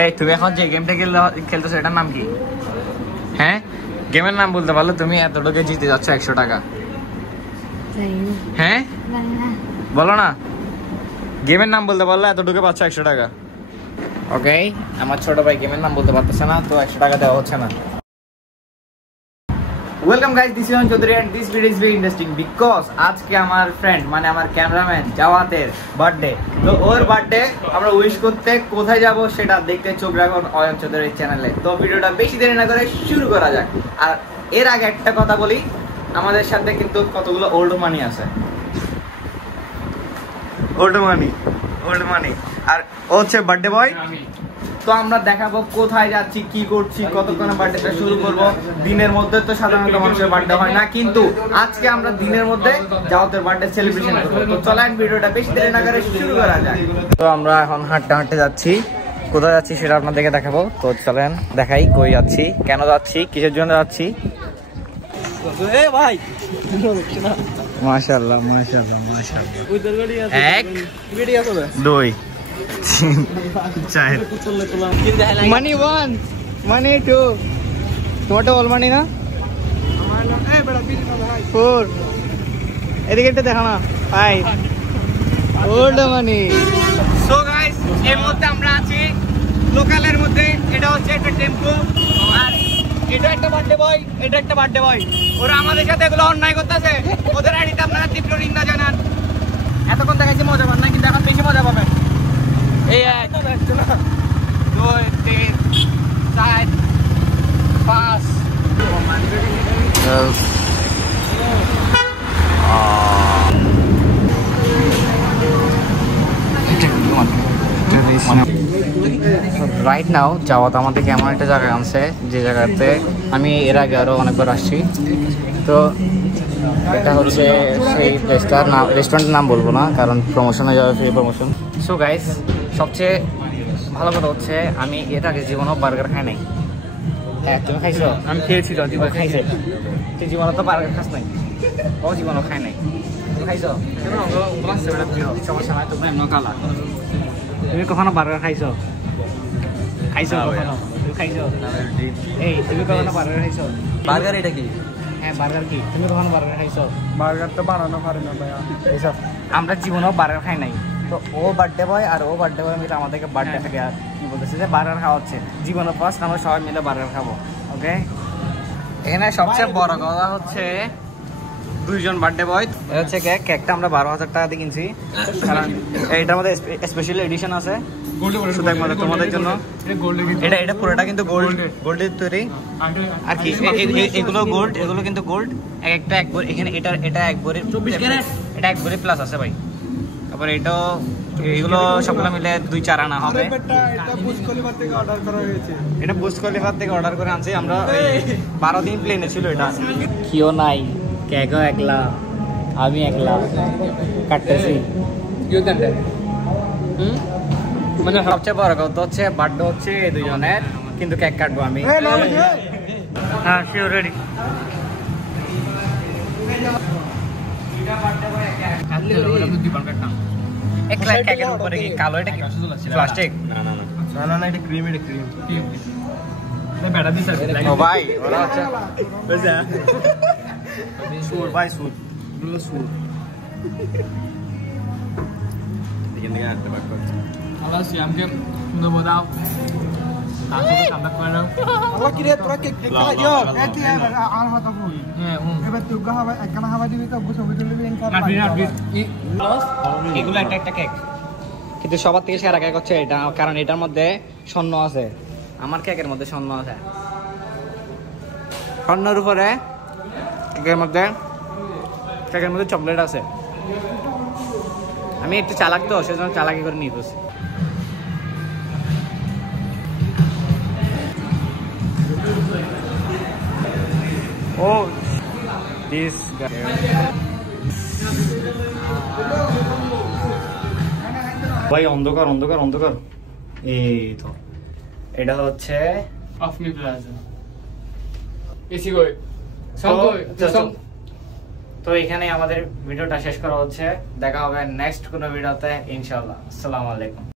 এই তুমি এখন যে গেমটা খেলতেছো এটার নাম কি? হ্যাঁ, গেমের নাম বলতে পারলে তুমি এতটুকু জিতে যাচ্ছ 100 টাকা। হ্যাঁ বলো না, গেমের নাম বলতে পারলে এতটুকু পাচ্ছ 100 টাকা। ওকে, আমার ছোট ভাই গেমের নাম বলতে পারতেছে না, তো 100 টাকা দেওয়া হচ্ছে না। ওয়েলকাম গাইস, দিস ইজ অন Chowdhury and this video is very interesting because আজকে আমার ফ্রেন্ড মানে আমার ক্যামেরাম্যান জাওয়াতের বার্থডে। তো ওর বার্থডে আমরা উইশ করতে কোথায় যাব সেটা দেখতে চোখ রাখুন অয়ন চৌধুরীর চ্যানেলে। তো ভিডিওটা বেশি দেরি না করে শুরু করা যাক। আর এর আগে একটা কথা বলি, আমাদের সাথে কিন্তু কতগুলো ওল্ড মানি আছে, ওল্ড মানি আর ও হচ্ছে বার্থডে বয়। তো আমরা দেখাবো কোথায় যাচ্ছি, কি করছি, কতক্ষণে বার্থডেটা শুরু করব। দিনের মধ্যে তো সাধারণত মানুষের বার্থডে হয় না, কিন্তু আজকে আমরা দিনের মধ্যে জাওয়াতের বার্থডে সেলিব্রেশন করব। তো চলেন ভিডিওটা বেশি দেরি না করে শুরু করা যাক। তো আমরা এখন হাঁটতে যাচ্ছি, কোথায় যাচ্ছি সেটা আপনাদেরকে দেখাবো। তো চলেন দেখাই কই যাচ্ছি, কেন যাচ্ছি, কিসের জন্য যাচ্ছি। ভাই মাশাআল্লাহ মাশাআল্লাহ মাশাআল্লাহ, 1 2 3 4 মানি 1 মানি 2 তোমারটা অল মানি না 4 এদিকে একটা দেখা না 5 ওল্ড মানি। সো গাইস, এর মধ্যে আমরা আছি লোকালের মধ্যে। এটা হচ্ছে একটা টেম্পো, আর এটা একটা বার্থডে বয়, এটা একটা বার্থডে বয়। ওরা আমাদের সাথে এগুলো অন্যায় করতেছে, ওদের আইডিতে আপনারা তীব্র নিন্দা জানান। এতক্ষণ দেখাচ্ছি মজা পান না, কিন্তু এখন বেশি মজা পাবেন। এই 1 2 3 4 5 রাইট নাও জাওয়াত আমাদেরকে এমন একটা জায়গায় আনছে যে জায়গাতে আমি এর আগে আরও অনেকবার আসছি। তো এটা হচ্ছে সেই প্লেসটার নাম, রেস্টুরেন্টের নাম বলবো না কারণ প্রমোশন হয়ে যাবে, ফ্রি প্রমোশন। সো গাইস, সবচেয়ে ভালো কথা হচ্ছে আমি এর আগে জীবনেও বার্গার খাই নাই। হ্যাঁ তুমি খাইছো? আমি খেয়েছি, জীবন খাইছে। তুই জীবনে তো বার্গার খাস নাই, ও জীবনও খাই নাই। তুমি খাইছো? সমস্যা নাই, তোমরা এমন কালা। তুমি কখনো বার্গার খাইছো? খাইছো কখনো? তুমি খাইছো? এই তুমি কখনো বার্গার খাইছো? বার্গার এটা কি? হ্যাঁ বার্গার কি? তুমি কখনো বার্গার খাইছো? বার্গার তো বানানো পারে না ভাইয়া। এইসব আমরা জীবনেও বার্গার খাই নাই। তো ও বার্থডে বয় আর ও বার্থডে বয় মিলে আমাদেরকে বার্থডে থেকে আর কি বলতেছে যে বার্গার খাওয়া হচ্ছে। জীবনে ফার্স্ট আমরা সবাই মিলে বার্গার খাবো। ওকে, এখানে সবচেয়ে বড় কথা হচ্ছে 2 জন বার্থডে বয়। এটা হচ্ছে কেকটা আমরা 12,000 টাকা দিয়ে কিনছি, কারণ এইটার মধ্যে স্পেশাল এডিশন আছে শুধু একমাত্র তোমাদের জন্য। এটা পুরোটা কিন্তু গোল্ডের তৈরি। আর কি এগুলো গোল্ড, এগুলো কিন্তু গোল্ড। একটা একবার এখানে এটা একবারে 24 ক্যারেট, এটা একবারে প্লাস আছে ভাই। তারপর এটাও, এগুলো সবগুলো মিলে 2-4 আনা হবে। এটা বুর্জ খলিফা থেকে অর্ডার করা হয়েছে। এটা বুর্জ খলিফা থেকে অর্ডার করে আনছি আমরা। 12 দিন প্লেনে ছিল এটা। কিও নাই, কেকও একলা, আমি একলা কাটতেছি। মানে সবচেয়ে বড় কথা হচ্ছে বার্থডে হচ্ছে 2 জনের, কিন্তু কেক কাটবো আমি। হ্যাঁ শিওর, রেডি। কেকের উপরে কি কালো? এটা কি প্লাস্টিক? না এটা ক্রিম। এটা ক্রিম বেটা দিছে ও ভাই, ওরা আচ্ছা বুঝা সুর ভাই, সুর গুলো সুর দেখেন দেখেন আটটা বাক করছে। আল্লাহ সিয়ামকে সুন্দর বদাও তাকে কামটা করে নাও। আল্লাহ কি রে তোরা কেক খাইও এতি আর হাতা ফুল। হ্যাঁ এবার তুই গাহাবা একখানা হাওয়া দিবি তো ছবি তুলবি ইনফর এগুলো একটা কেক, কিন্তু সবার থেকে সেরা কেক হচ্ছে এটা, কারণ এটার মধ্যে স্বর্ণ আছে। আমার কেকের মধ্যে স্বর্ণ আছে, স্বর্ণের উপরে কেকের মধ্যে চকলেট আছে। আমি একটু চালাক তো, সেজন্য চালাকি করে নিয়ে বসি। ও দিস ভাই, অন্ধকার অন্ধকার অন্ধকার। এই তো এটা হচ্ছে আফনি প্লাজা এসি কই। তো এখানে আমাদের ভিডিওটা শেষ করা হচ্ছে। দেখা হবে নেক্সট কোনো ভিডিওতে ইনশাআল্লাহ। আসসালামু আলাইকুম।